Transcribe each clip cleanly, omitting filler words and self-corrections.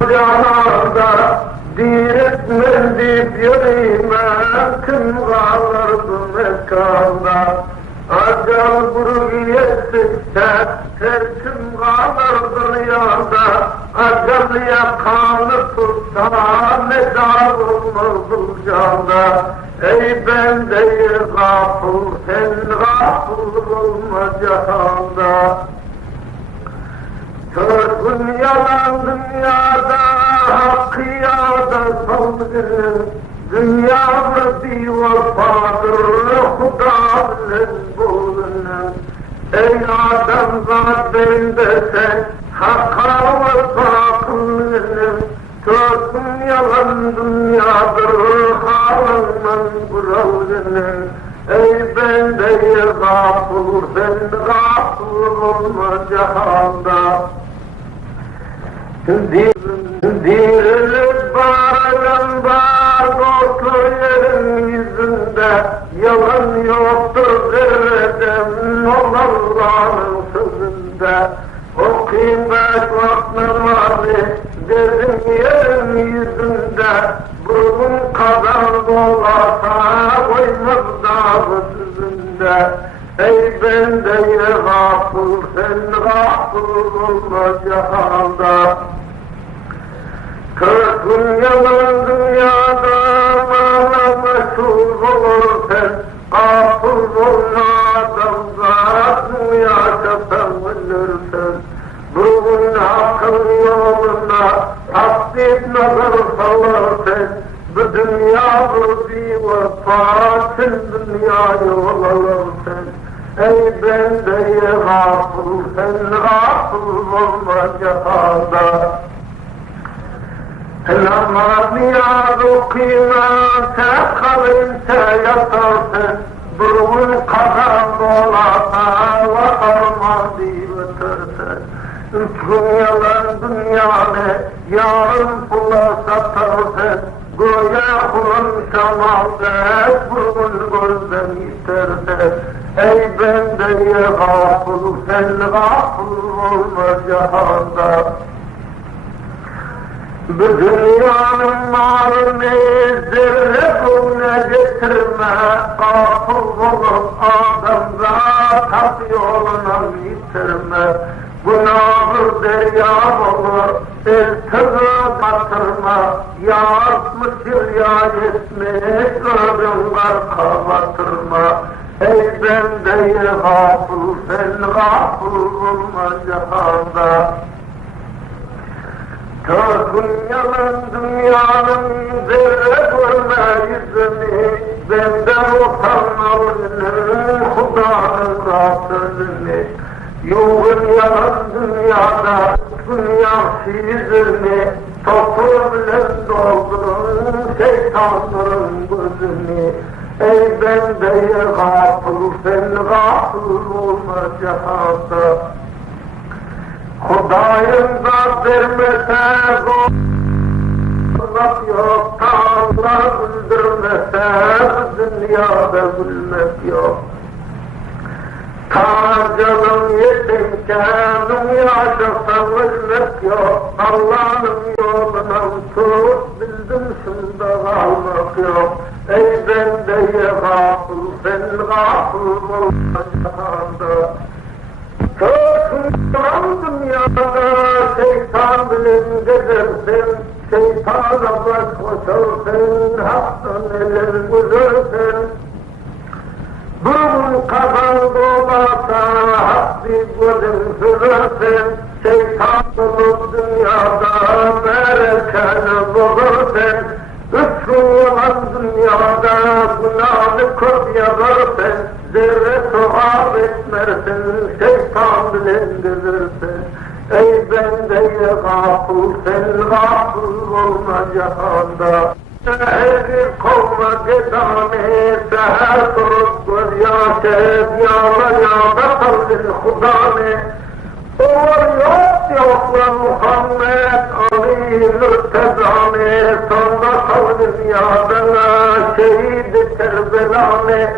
Canada diretmen deyip yürüymen kim kalırdı mekanda? Acal burgiyesi her kim kalırdı rüyada? Acal yakanı tutsa mezar olmazdı canda. Ey bende gafıl sen gafıl olma cihanda. Körgün yalan dünyada, hakkı yada salgın. Dünya bir vefadır, Huda'nın bulunun. Ey adam zatinde sen, hakka vefa kılının. Körgün yalan dünyadır, halının kuralının. Ey bende gafur, sen gafur olma cihanda. Dirilir bağırın bağır, korku yerin yüzünde. Yalan yoktur zerreden, ol Allah'ın sözünde. O kıymet vakt namazı, derin yerin yüzünde. Burun kadar dolasa, koymaz dağı süzünde. Ey bende gafur, sen gafur olma cihanda. Körgün yalan dünyada mala meşhur olur sen. Gafur olma adam zat mı yaşasan ölürsen. Bugün hakkın yoluna tasdik nazar salarsan. Bu dünya bu bir vefatın dünya yol alırsan. Ey bende gafur, sen gafur olma cihanda. Namaz niyaz okuyma, sen kalınca yatarsın. Durgun kazan dolasa, vakarman diyetirsin. Üç gün yalan dünyanı, yarın pula satarsın. Goya kulun şamalda, durgun gözden istersin. Ey bende gafur, sen gafur olma cihanda. Bu dünyanın malını zerre getirme, gafur olup adamda tak yoluna yitirme. Günahı derya olur, eltini batırma, ya 60 yıl ya 70 ömrün arka batırma. Ey bende gafur, sen gafur olma cihanda. Körgün yalan dünyanın zerre görme yüzünü. Benden utanmalının Huda'nın gafurunu. Yoğun yalan dünyada dünya yüzünü. Topu bile doldurun şeytanların gözünü. Ey bende gafur, sen gafur olma cihanda. Hudayın da vermese zorluk yok, Allah güldürmese dünyada gülmek yok. Ta canım yetimken yaşasam ölmek yok. Allah'ın yoluna tut, bildim şunda kalmak yok. Ey bende gafur, sen gafur olma cihanda. Kötüden dünyada şeytan bilin gezersin, şeytana baş koşarsın, haktan eller güzelsin. Bunun kazan dolasa, hak bir gözün sürersin, şeytan olup dünyada merekeni bulursun. Üç gün yalan dünyada günahını kod yazarsın, zerre sual etmersin, şeytan bilindirirsin. Ey bende gafur, sen gafur olma cihanda. Seher kovma gedane, seher turup gözyaş et, yağla yağda kaldın Hudane. Olur yokla Muhammed Ali Mürtezane, sonda kaldın yağdana şehid Kerbelane.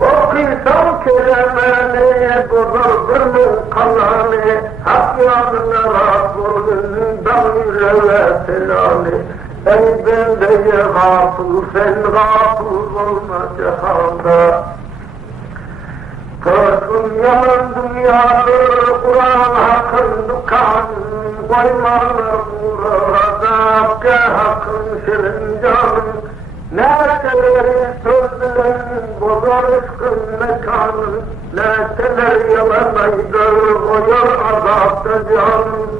Okuysam kelameni, bozuldur mu kalanı, hak yadına rast olun, zamire ve selali. Ey bendeye gafıl, sen gafıl olma cihanda. Korkun yalan dünyadır, Kur'an hakkın dükkanın, koymalar burada, hakkın şirin canın. Neteleri sözlerin, bozar ışkın mekanın, neteler yalanaydır, koyar azapta canın.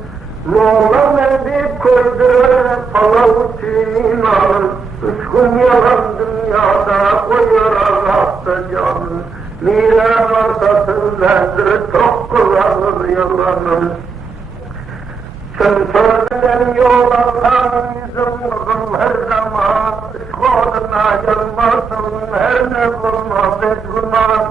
Moğlan edip koydur, Palavut imanın, ışkın yalan dünyada, koyar azapta canın. Mira vartasındadır, çok kullanır yalanın. Sen sözden yol alsan, yüzüm her zaman, işkoluna yanmasın, her ne bulmaz etguna.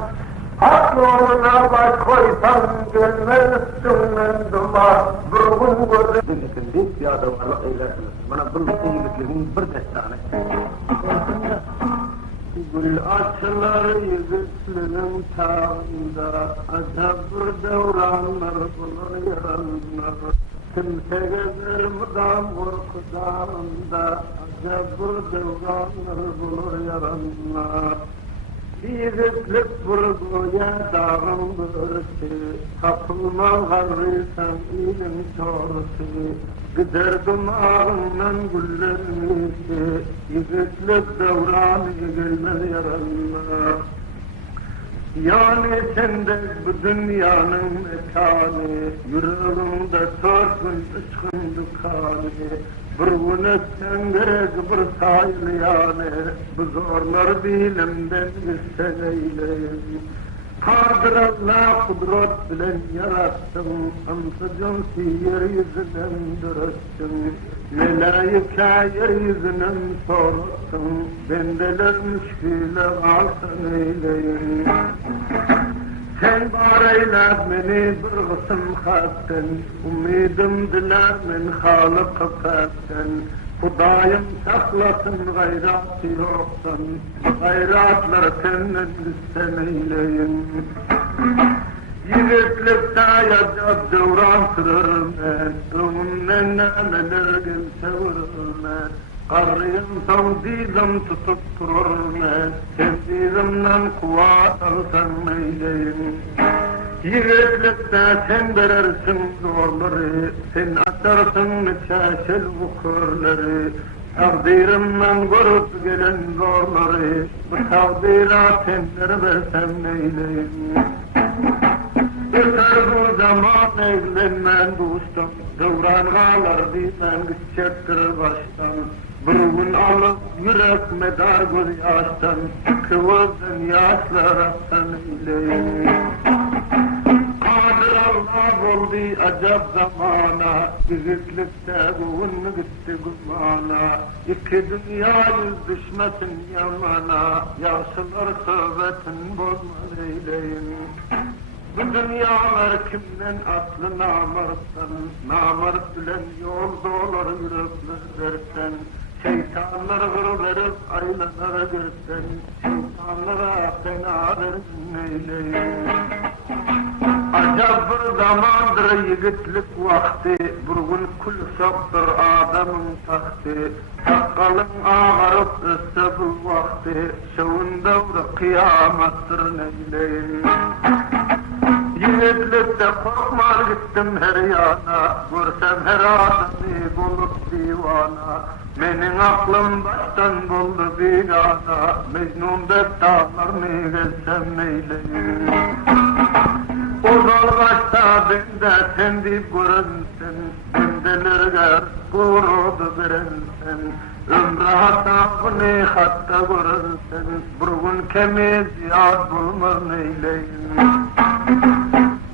Hak yoluna baş koysan, gelmez üstünden duman, durgun gözü. Dinletin, piyada varlık eylersiniz. Bana bunun iyiliklerin bir destane. Gül açılar yüzüklünün tağında, acab bir devranlar bulur yaranlar. Kimse gezer mıdam korkudan acab bir devranlar bulur yaranlar. Yiğitlik vurguya dağın börüsü, kapılma garrıysan ilim çorusu. Giderdim ağımdan güllerin iyisi, yiğitlik devranı gelmez yaranlar. Yani sende bu dünyanın mekanı, yüreğimde torkun ışkın dükkanı. Bir gün etsen gerek bir sayılı yani, bu zorlar dilimden gitsen eyleyin. Kadir Allah kudret bilen yarattın, ansıcın yeryüzünden dürüstün. Melaike yeryüzünden sorutsun, bendeler müşküle alsın eyleyin. Sen var eyler beni bir kısım hatten, umidim diler min Halık-ı Fâtten. Hudayım saklasın gayratı yoksan, gayratlar senden lütfen eyleyin. Yiğitlikte yacab devran sürürme, ömümden neler gelse vururme. Karrıyım savdizim tutup dururme, sevdizimden kuvat alsan eyleyin. Yiğitlikte sen verersin zorları, sen açarsın müçeşil vukurları. Takdirimden görüp gelen zorları, bu takdira senler versem eyleyin. Yeter bu zaman evlenmen dostum, devran ağlar diysen gidecektir baştan. Bir gün alıp yürek medar göz yaştan, kıvıldın yaşlar atsan eyleyin. Kadir Allah oldu acab zamana, büyüklükte bugün gitti gumana. İki dünya yüz düşmesin yamana, yaşlılar tövbetin bozmaz eyleyin. Bu dünyalar kimden aslı namırsan, namırt bilen yolda olur yüreklerden. Şeytanlar vurulur, aynalara görsen, şeytanlara fena versin eyleyin. Acab bir zamandır yiğitlik vakti, burgun kul şoktur adamın tahtı. Sakkalın ağarıp üstü bu vakti, şovun davru kıyamattır neyleyin. Yiğitlikte korkmaz gittim her yana, görsem her adamı bulup divana. Menin aklım baştan buldu bigana, Mecnun dağlarını gezsem neyleyin. O dalgaçta bende sen deyip görünsen, bendelerger kurudu verensen. Ömrü hasabını hatta görünsen, burgun kemi ziyad bulmaz neyleyin.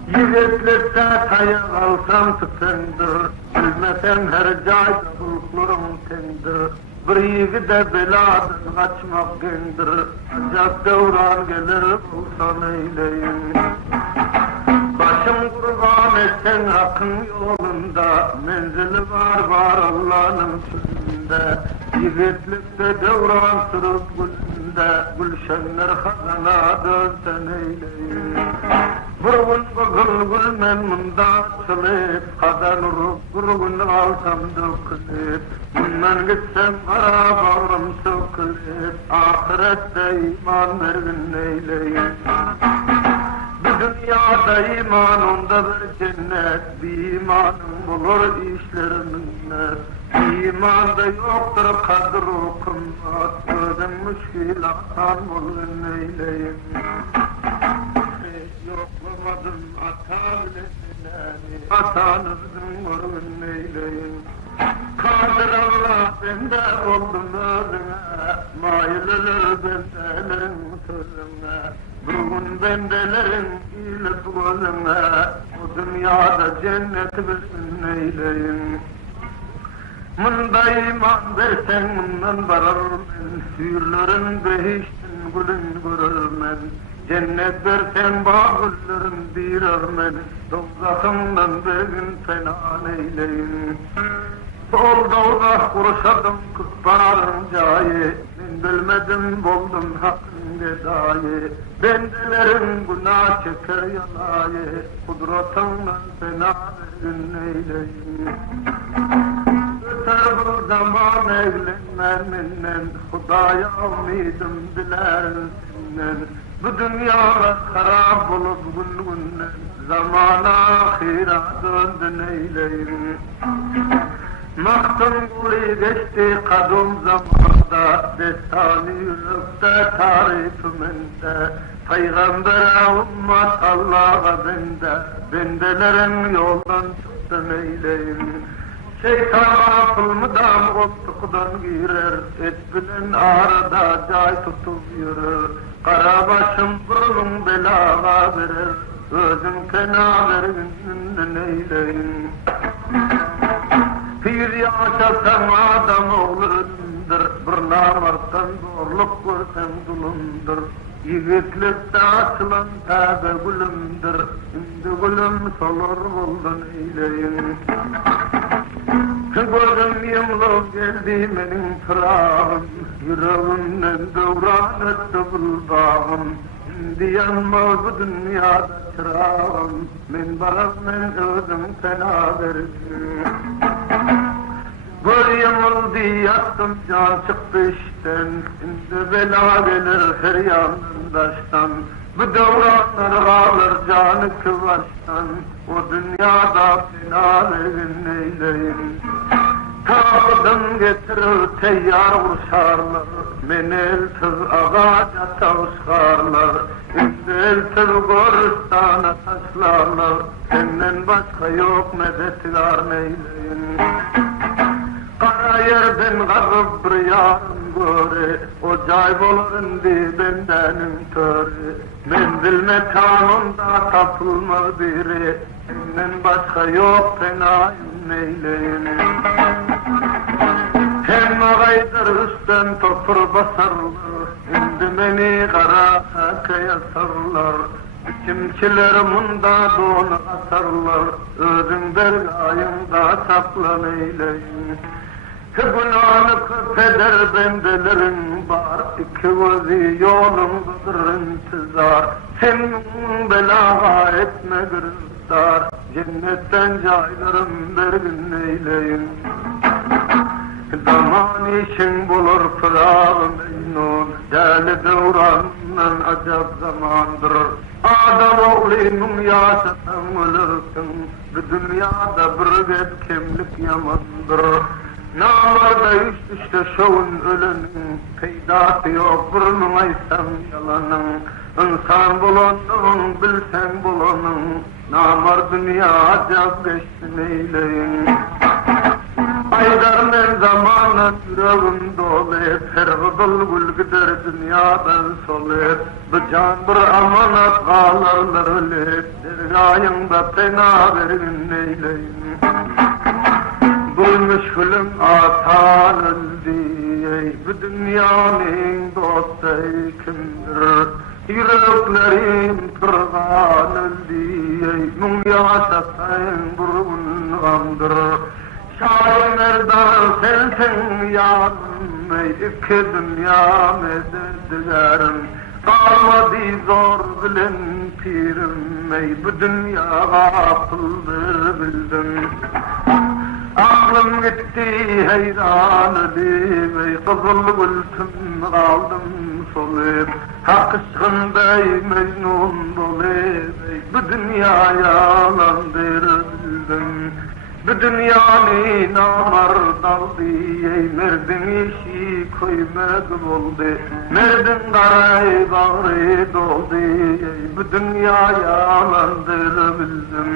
Yiğitlikte kayık alsam tükendir, bilmesen her cayda buluklarım tendir. Bir yiğide beladan kaçmak gendir, acab devran gelir bulsan eyleyin. Başım kurban etsen hakkın yolunda, menzili var Allah'ın sözünde. Yiğitlikte devran sürüp gülünde, gülşenler hazana dönsen eyleyin. Vurgun gülmen munda çılıp, kadan urup, vurgun alsam dökülüp, bundan gitsem kara bağrım sökülüp, ahirette iman vergin neyleyim. Bu dünyada iman onda bir cennet, bir imanın bulur işleriminle. İmanda yoktur kadr-ı kımmat, özün müşkilattan bulun neyleyim. Yoklamadım ata bilesinleri, atanızın vurun neyleyim. Kadir Allah bende oldum özüne, mailelер bendelerin sözüne. Bugün bendelerin ilip gözüne, o dünyada cennet bilsin neyleyim. Mında iman versen bundan barar men, hürlerin behiştin gülün görür men. Cennet versen bağırların birer men, dozakından bir gün fena neyleyim. Sol dağda kurşadım kutbarın cayı, ben bilmedim buldum hakkın gedayı. Bendelerin günah çeker yalayı, kudratından fena verin neyleyim. Öter bu zaman evlenmeminden, Hudaya umidim diler senden. Bu dünyada harap olup günlüğünden, zamana ahira döndü neyleyim. Maktun guli geçti kadın zamanda, destani yürekte tarifiminde. Peygamber'e ummat Allah'a bende, bendelerin yoldan çıktı neyleyim. Şeytan akılmıdan koltuktan girer, et bilen arada cay tutup yürür. Karabaşım burnum belağa verir, özüm fena vergin neyleyim. Pir yaşasan adam oğlundur, bir namartan zorluk görsen dulundur. Yiğitlikte açılan tabe gülümdür, şimdi gülüm solur buldun eyleyim. Gözüm yumlup geldi benim fırağım, yüreğimden devran etti bulbağım. Şimdi yanmaz bu dünyada çırağım, men barak men özüm fena verdim. Bir yumuldu yattım can çıktı işten, şimdi bela gelir her yandan taştan. Bu devranlar ağlar canı kıvaçtan, o dünyada fena verin neyleyim. Kapıdan getirir teyyar vurşarlar, men elsiz ağaca tavuşkarlar. Şimdi elsiz goristana taşlarlar, senden başka yok medetgar neyleyim. Kara yerden kazıp bir yarın göre, o cay bolurindi bendenim töre. Menzil mekanında tapılmaz biri, senden başka yok fenayım neyleyim. Hem ağaydır üstten topur basarlar, şimdi beni kara sakaya sarlar. Kimçiler munda doğunu asarlar, özün belgayında saklan eyleyim. Günahını köpeder bendelerin var, iki gözü yolumdadır intizar. Sen belağa etme gırızlar, cennetten caylarım bergin neyleyim. Zaman işin bulur fırağım eynun, Cali devranın acab zamandır. Adam oğlunun yaşatan ölürsün, bu dünyada bir ged kimlik yamandır. Namarda üst üste şovun ölünün, peydası yok burnun aysam yalanın. İnsan bulanın, bilsen bulanın, namar dünya acab geçsin eyleyin. Aydar men zamana yüreğim dolu, her gıdıl gül gider dünyadan solu. Bu can bir amanat ağlarlar ölü, dergayında fena verin eyleyin. Bulmuş gülüm atan öldü, bu dünyanın dostu kimdir? Yüreklerim tırgan öldü, nun yaşasayın burun gamdır. Şair merdan sensin yarım, iki dünya medet dilerim. Salmadı zor bilen pirim ey bu dünyaya akıldır bildim. Aklım gitti heyran edip ey kızıl gültüm kaldım solip. Hak ışkınday mecnun dolip ey bu dünyaya yalandır bildim. Bu dünyanın namardaldı ey merdin işi koymak oldu. Merdin qarayı bağrı doldu ey bu dünya yalandır bildim.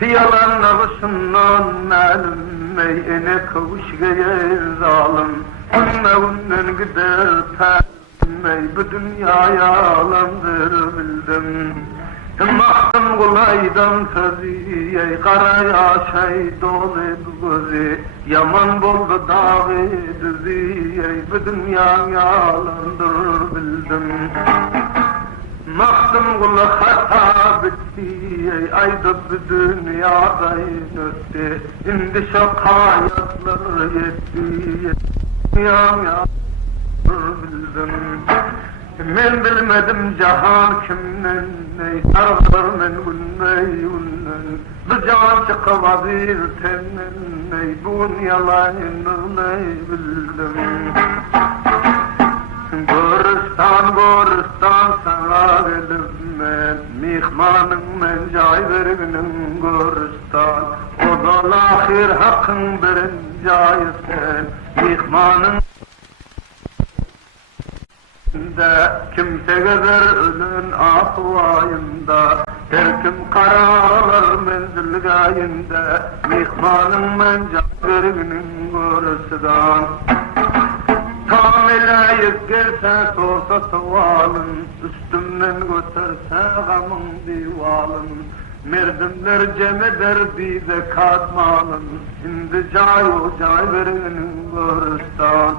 Yalan ağışından məlum ey ene kavuşgaya zalim. Ondan gider pəlim ey bu dünya yalandır bildim. Mahkum kulaydan sözü ey karaya şey dolu gözü. Yaman boldu dağı düzü ey bu dünya yalandır bildim. Mahkum kula hata bitti ey ayda bu dünyada öttü. İndi şok hayatlar yetti dünya yalandır bildim. Men bilmedim cahan kimden ney sarılır men gülmey unnen. Bu can çıkavadır tenen ney bun yalanır ney bildim. Goristan sana geldim men. Mihmanım men cay verginin Goristan. O da lahir hakkın birin cayı sen. Mihmanım kimse gezer ölün ahvayında. Terkim karalar menzil gayinde. Mihmanım men cay verginin Goristan. Kamile yükselse sorsa sualın, üstümden gösterse gamın divalın. Merdimler cem eder bize katmalın, şimdi cay o cay verenin Goristan.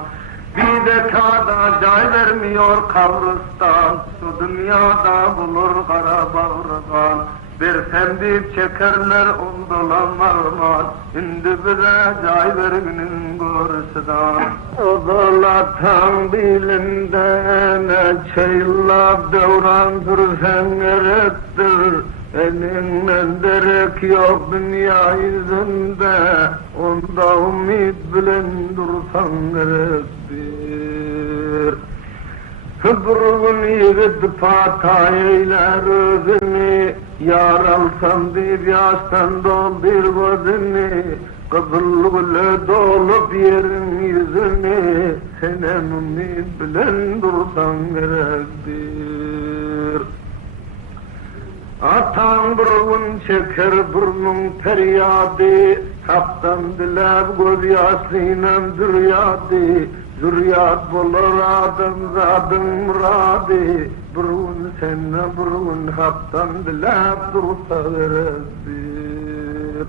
Bir de kada cay vermiyor kavristan, şu dünyada bulur kara bağrıdan. Versem deyip çekerler ondalan marmar, indi bize cay verginin Goristan. Odalatan bilinden çaylap devran dursan erettir. Elinden derek yok dünya yüzünde, onda umid bilen dursan erettir. Kıbrın yigit patay eyler özünü, yar alsam deyip yaştan doldur gözünü. Kızıl gülü dolup yerin yüzünü, senem ümid bilen dursan gerektir. Atan burun çeker burnun feryadı, haktan dilep göz yaşıyla züryadı. Zürriyat bulur adam zadın muradı, burun senne burun haktan dilep dursa gerektir.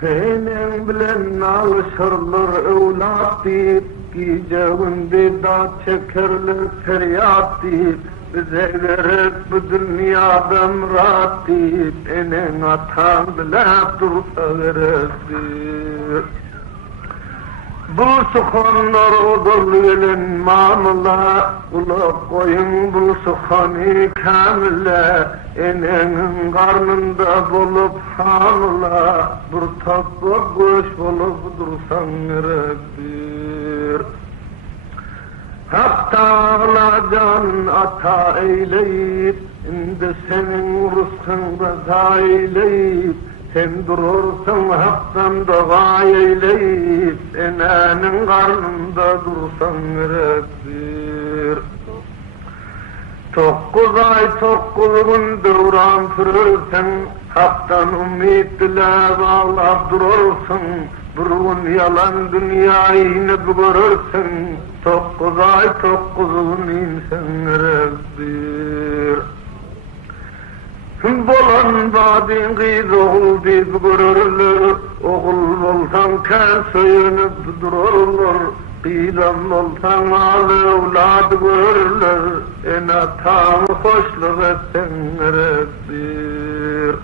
Peynir bilen alışırlar evlat deyip, giyeceğinde da çekerler feryat deyip, bize gerek bu dünyada murat deyip, enen atan bilep dursa gerektir. Bu sukanlar odul gelin mamla, ulak koyun bu sukanı kamile, enenin karnında bulup hamla, bir tatlı göç bulup dursan gerektir. Hatta ağlacan ata eyleyip, indi senin rızkında zayleyip, sen durursun haktan da gayeyleyip, enenin karnında dursan gerektir. 9 ay 9 gün devran sürürsen, haktan ümit dile bağlap durursun. Bir gün yalan dünyayı ne görürsün, 9 ay 9 gün insan gerektir. Bolan badin kız oğul deyip görürler, oğul olsan kel söyünüp dururlar. Kıydan olsan ağlı evlad görürler, en atam hoşluk etsen gerektir.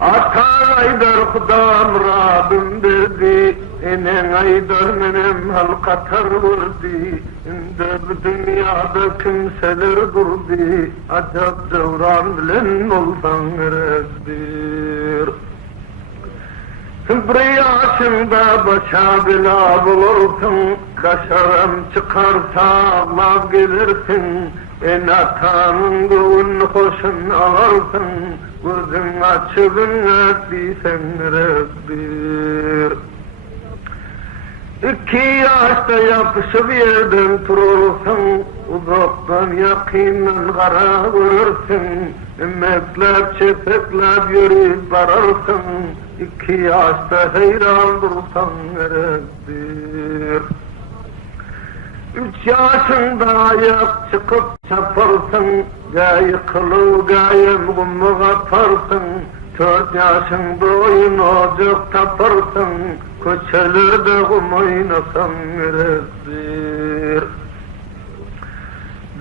Ata aydar Hudam Rabbim dedi, enen aydar menem halkatar vurdi, inde bu dünyada kimseler durdi, acab devran bilen olsan rezbir. Bir yaşında başa bela bulursun, kaşarım çıkarsa ağlar gelirsin, en atanın gövün hoşun ağarsın, gözün açığın ötliysen rezbir. 2 yaşta yapışıp yerden turursun, uzaktan yakinen kara görürsün, emeklep çepeklep yürüyüp bararsın, 2 yaşta heyran dursan rezbir. 3 yaşında ayak çıkıp çaparsın, gaye kılı gaye mugummu atarsın, 4 yaşında oyun ocak taparsın, köçelerde kum oynasan rezbir.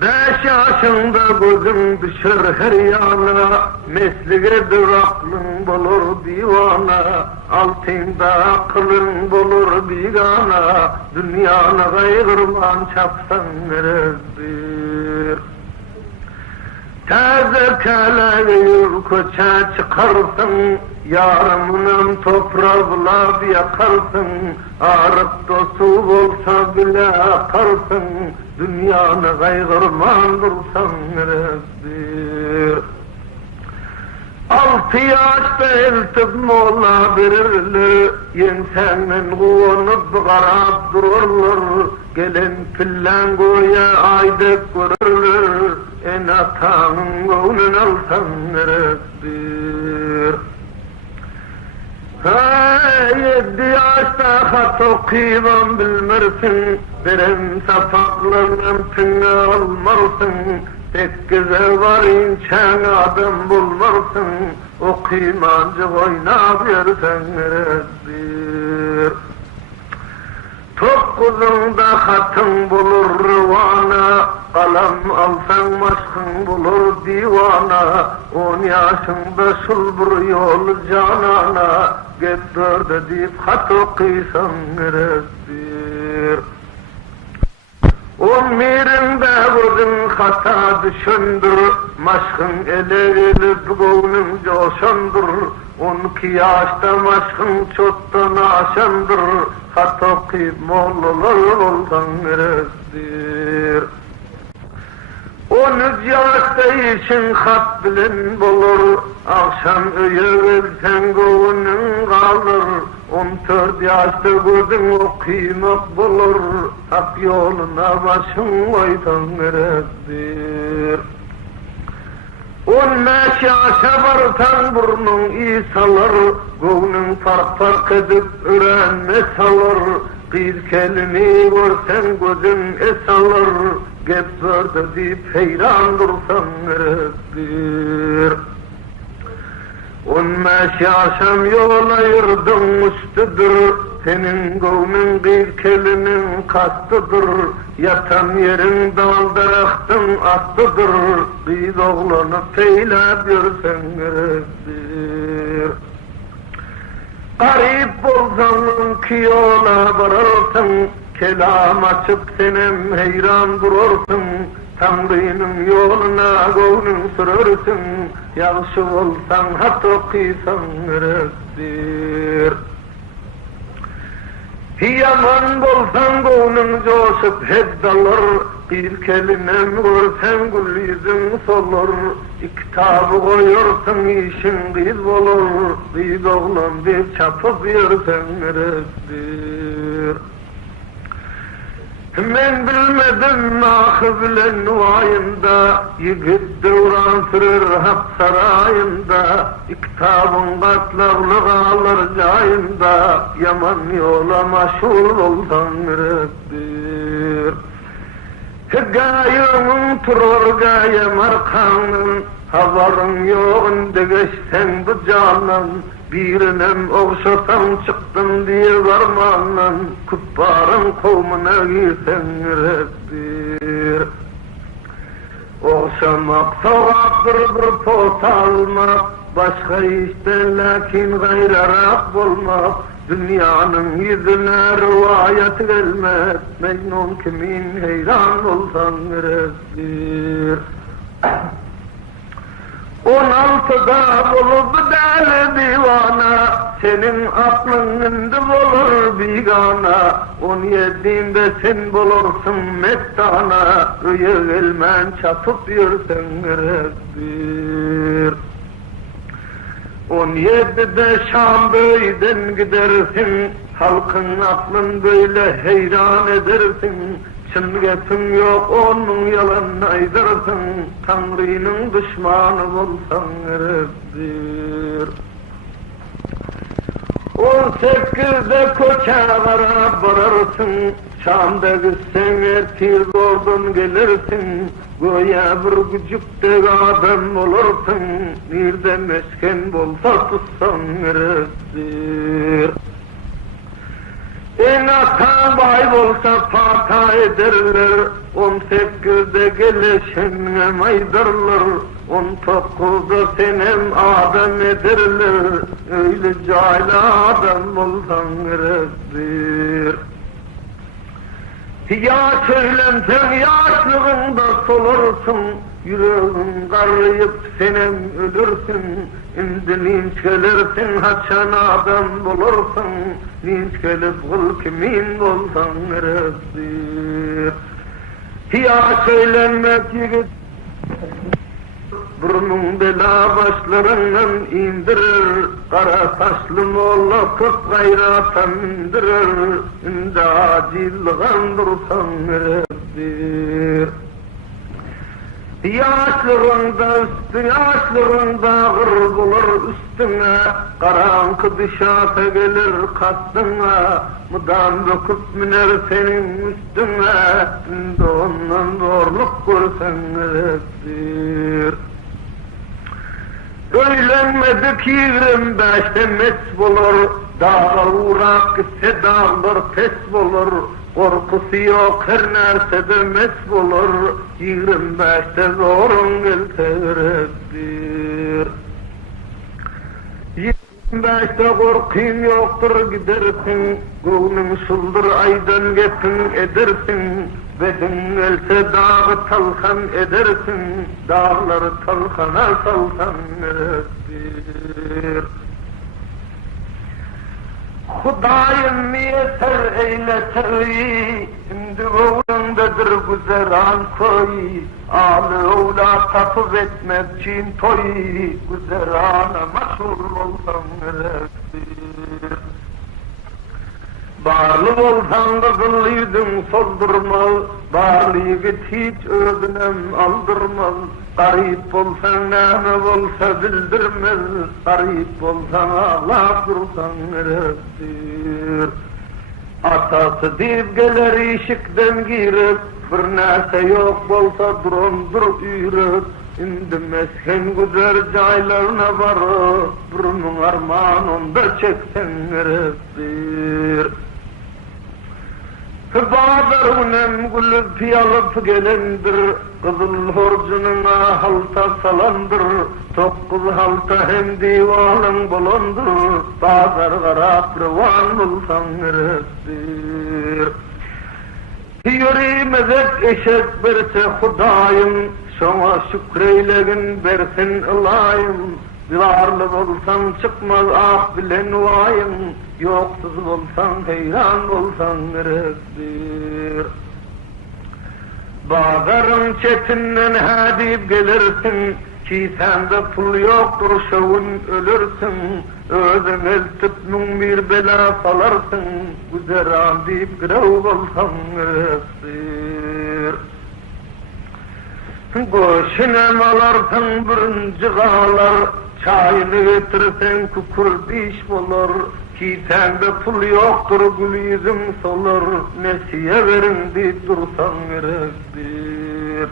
5 yaşında gözün düşer her yana, mesligedir aklın bulur divana, altında aklın bulur bigana, dünyana gaygırman çapsan rezbir. Taze keleği köçe çıkarsın, yarımının toprağla yakarsın, arık dostu olsa bile akarsın, dünyanı gaygırman dursan rezbir. 6 yaşta eltip mola verirler, yensenin kuvanup garab dururlar, gelin pillen goya aydek görürler, en atanın gönlün alsan rezbir. 7 yaşta hat okuyman bilmersin, berem sapaklarından tüne almarsın, 8'e varın çen adam bulmarsın, okuymancı oynab yersen rezbir. 9'unda hatın bulur rıvana, kalam alsan maşkın bulur divana, 10 yaşında şulbur yol canana, git 4'e deyip hat okuysan rezbir. 11'inde vurdun hata düşündür, maşkın ele gelip gönlüm coşandır, 12 yaşta maşkın çoktan aşandır, hat okuyup mollalar olsan rezbir. 13 yaşta işin hat bilen bulur, akşam öye gelsen gönlün kalır, 14 yaşta gözün okuymak bulur, hak yoluna başın koysan rezbir. 15 yaşa varsan burnun iyi salır, gönlün fark fark edip öğrenme salır, bir kelini görsen gözün esalır, gep zörde deyip heyran dursan rezbir. 15 yaşam yol ayırdım üstüdür, senin gönlün bir kelinin kastıdır, yatan yerin dal daraktın astıdır, biz oğlanı feylep yürsen rezbir. Garip bolsan ki yola varırsın, kelam açıp senem heyran durursun, Tanrı'nın yoluna gönlün sürürsün, yaxşı olsan hat okuysan rezbir. Yaman bolsan gönlün coşup hep dalır, bir kelinem görsen gül yüzün solur, kitabı koyursun işin kız olur, biz oğlan bir çapıp yersen rezbir. Men bilmedim ahı bilen vayında, yigit devran sürür hap sarayında, kitabın katlarlı kalır cayında, yaman yola maşhur olsan rezbir. Gayımın turur gayem arkanın, havarın yoğun degeçsen bu canan, birinem okşasan çıktın diye varmanan, kübbarın kovmuna girsen rezbir. Okşamak soğaktır bir pot almak, başka işte lakin gayrarak bulmak, dünyanın yüzüne rivayet gelmez, Mecnun kimin heyran olsan neredir? 16'da bulup deli divana, senin aklında olur bigana, 17'de sen bulursun mettana, rüyü elmen çatıp yürsen neredir? 17'de Şam'dan gidersin, halkın aklın böyle heyran edersin, çıngetin yok onun yalan aydırsın, Tanrı'nın düşmanı olsan neredir? 18'de koçalara vararsın, Şam'da gitsen ertiz oradan gelirsin, Goya bir küçükte adam olursun, nerede mesken bolsa tutsan neredir? En ata bay bolsa fata ederler, 18'de gelişine maydırlar, 19'da senem adam ederler, öyle cahil adam olsan neredir? Ya söylensen yaşlığında solursun, yüreğin qarıyıp senem ölürsün, indi linç gelirsin, haçan adam bulursun, linç gelip kul kimin olsan neredir? Ya söylenmek yigit, burnun bela başlarından indirir, kara saçlı molla kıp gayratan indirir, indi acilliğen dursan neredir? Yaşlığında ağır bulur üstüne, karankı dışata gelir kastına, mıdan döküp miner senin üstüne, indi ondan zorluk görsen neredir? Öğlenmedik 25'te mes bulur, dağa uğrak ise dağlar pes bulur, korkusu yok her nersede mes bulur, 25'te zorun gelteredir. 25'te korkun yoktur gidersin, gönlün sıldır aydan gepin edersin, bedin else dağı talkan edersin, dağları talkana salsan neredir? Hudayım yeter eyleter, şimdi oğlundadır güzeran koy, ağlı oğla tapıp etmez çin toy, güzerana maşhur olsan neredir? Barlı olsan kızıllıydın soldurmaz, barlı yigit hiç ödünem aldırmaz, garip olsan nâme olsa bildirmez, garip olsan ağlap dursan neredir? Atası deyip gelir işikten girip, bir nâse yok bolsa durundur üyrüp, indi mesken güzel caylarına varıp, burnun armağan onda çeksen neredir? Badarınem gülüp yalıp gelendir, kızıl horcununa halta salandır, 9 halta hem divanın bulundur, bazar garap rıvan olsan neredir? Yüreğimezek eşek berse Hudayım, şuna şükreylegin bersin ılayım, varlı olsan çıkmaz ah bilen vayım, yoksuz olsan heyran olsan neredir? Bağdarın çetinden hadip gelirsin, ki sende pul yoktur şovun ölürsün, özün eltipnun bir bela salarsın, güzeran deyip grev olsan neredir? Goşinem alarsın birinci ağlar, çayını getirsen kukur diş bulur, ki sende pul yoktur gül yüzüm solur, nesiye verin deyip dursan neredir?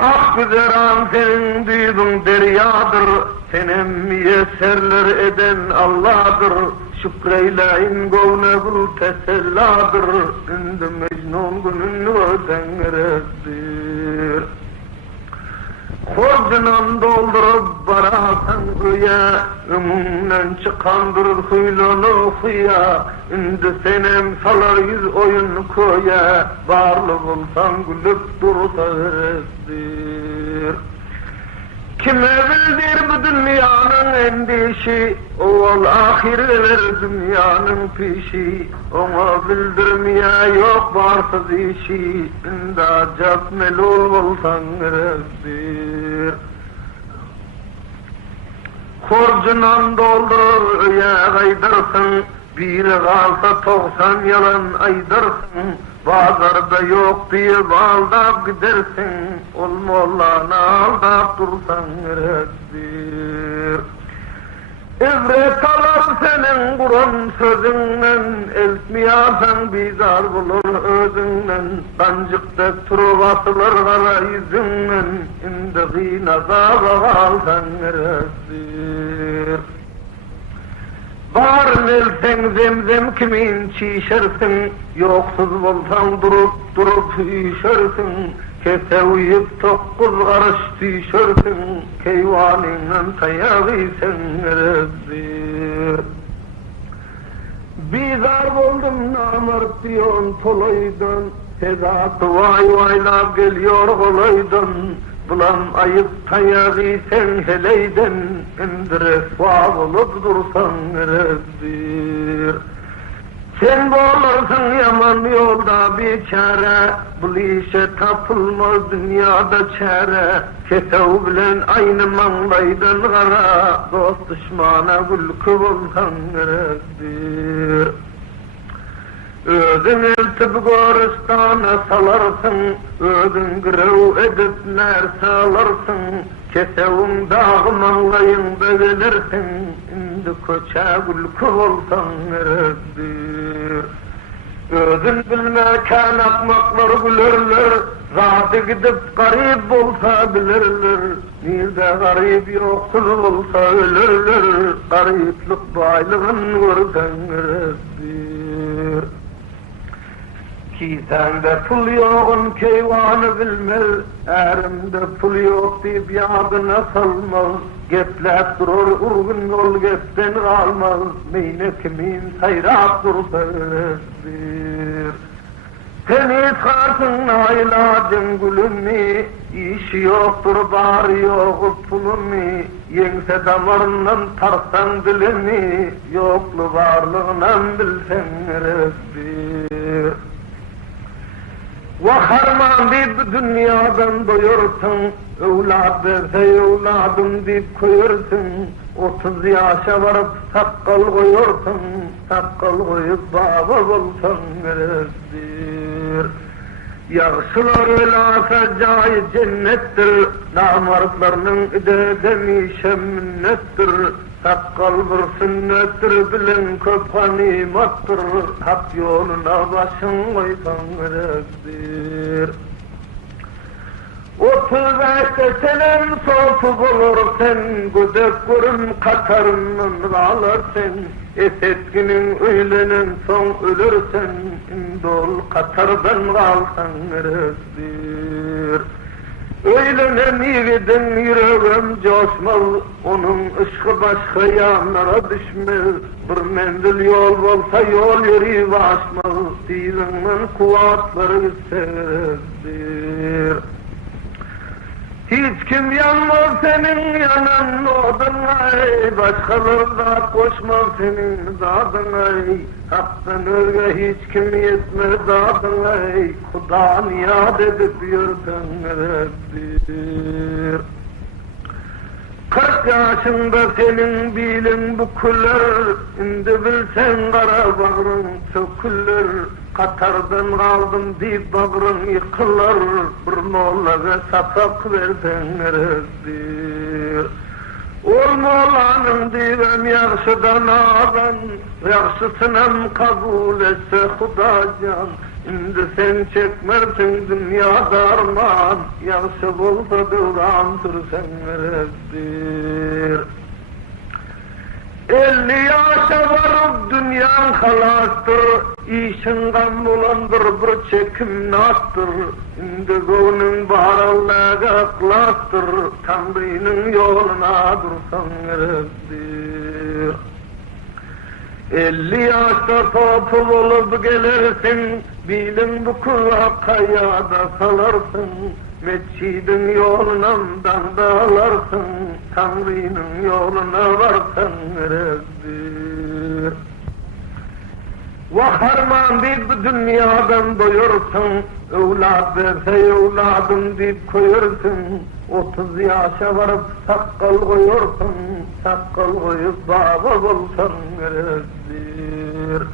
Ah güzeran senin düğün deryadır, senin müyesserler eden Allah'dır, şükreyleyin govne bul teselladır, indi Mecnun günün öden neredir? Korcunan doldurup baratan kıya, ömümden çıkandır hıylonu hıya, indi senem salar yüz oyun koya, barlı bulsan gülüp dursadır. Kime bildir bu dünyanın endişi, oğul ahireler dünyanın pişi, ona bildirmeye yok varsız işi, inda cap melul olsan rezdir. Korcunan doldurur ya gaydırsın, biri kalsa 90 yalan aydırsın, bazarda yok diye baldap gidersin, olmollana aldap dursan rezdir. İbret alır senin Kur'an sözünden, eltmiyasan bizar bulur özünden, kancıkta turup atılır kara yüzünden, indi nazaba kalsan rezdir. Barın elsen zemzem kimin çişersin, yoksuz bolsan durup işersin, kese uyup 9 karış düşersin, keyvanından tayağıysen rezdir. Bizar boldum namert diyon tolaydan, sedatı vay vaylap geliyor kolaydan, bulan ayıp tayağıysen heleyden, indire suav olup dursan rezdir. Sen boğularsın yaman yolda bir çare, bu işe tapılmaz dünyada çare, kesev bilen aynı manglaydan kara, dost düşmana gülkü olsan rezdir. Ödün eltip goristana salarsın, ödün grev edip nerse alarsın, kesevun dağı manglayında gelirsin, indi koça gülkü olsan rezdir. Ödün bilmeken akmaklar gülerler, zatı gidip garip olsa bilirler, nirde garip yoksuz olsa ölürler, gariplik baylığın görsen rezdir. Ki sende pul yoğun keyvanı bilmez, erimde pul yok deyip yadına salmaz, geplep durur urgun yol gepten kalmaz, meyne kimin sayrap dursa rezdir. Seni çıkarsın aylacın gülünni, işi yoktur bari yok pulunni, yengse damarından tarsan dilini, yoklu varlığından bilsen rezdir. Vaharman deyip dünyadan doyursun, evlad verse evladım deyip koyursun, 30 yaşa varıp sakkal koyursun, sakkal koyup baba bolsan rezdir. Yağışlar velasa cayı cennettir, namartlarının demişe minnettir, sakkal bir sünnettir, bilen köp ganimattır, hak yoluna başın koysan rezdir. 35'te senin sofu bulursen, güdek kurun katarından ağlarsen, esetkinin öğlenen son ölürsen, indol katardan kalsan rezdir. Öğlenen yiğidin yüreğim coşmaz, onun ışkı başka yanlara düşmez, bir mendil yol olsa yol yeri başmaz, dizinin kuvvetleri sezdir. Hiç kim yanmaz senin yanan oduna, başkalarına koşmaz senin zadına, haktan özge hiç kim yetmez zadına, Kuda niyad edip yürden rezdir. 40 yaşında senin bilin bükülür, indi bilsen kara bağrın sökülür, Katardan kaldım deyip bağrın yıkılır, bir mollaga sapak versen rezdir. Ol mollanın divem yakşıdan ağdan, yakşısınam kabul etse Hudacan, indi sen çekmersin dünyada arman, yakşı bolsa devrandır sen rezdir. 50 yaşa varıp dünyan halastır, İşin gam bulandır bir çekim nattır. Indi gönlün barallaga kılattır. Tanrı'nın yoluna dursan gerektir. 50 yaşta topu olup gelirsin, bilin bu kula kayada salarsın. Mescidin yolundan dağlarsın, Tanrı'nın yoluna varsan gerektir. Vaharman deyip bu dünyadan doyursun, evlad verse evladım deyip koyursun. 30 yaşa varıp sakkal koyursun, sakkal koyup baba bolsan gerektir.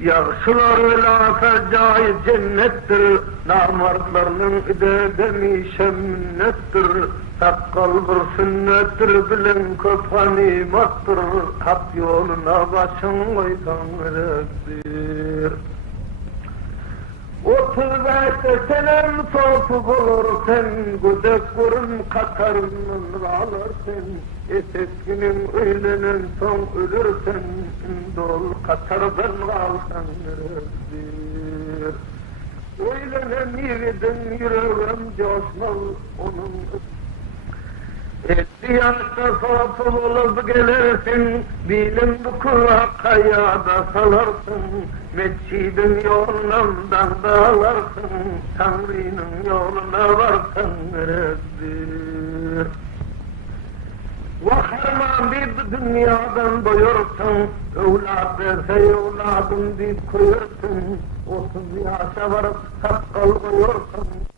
Yaxşılar velasa cayi cennettir, namartlarının idedemi şemminnettir. Sakkal bir sünnettir, bilen köp ganimattır, hak yoluna başın koysan gerektir. 35 senem soğuk olursan, güdek kurun katarının ağlarsan, eseskinin öylenen son ölürsen, dol katardan kalsan gerektir. Öylenen yürüdün yüreğim coşmal onun 50 yaşta soğuk olup gelirsin, bilin bu kula kayada salarsın. Mescidin yolundan dağlarsın, Tanrı'nın yoluna varsan gerektir. Vaharman bir dünyadan doyursun, evlad verse evladım deyip koyursun. 30 yaşa varıp sakkal koyursun.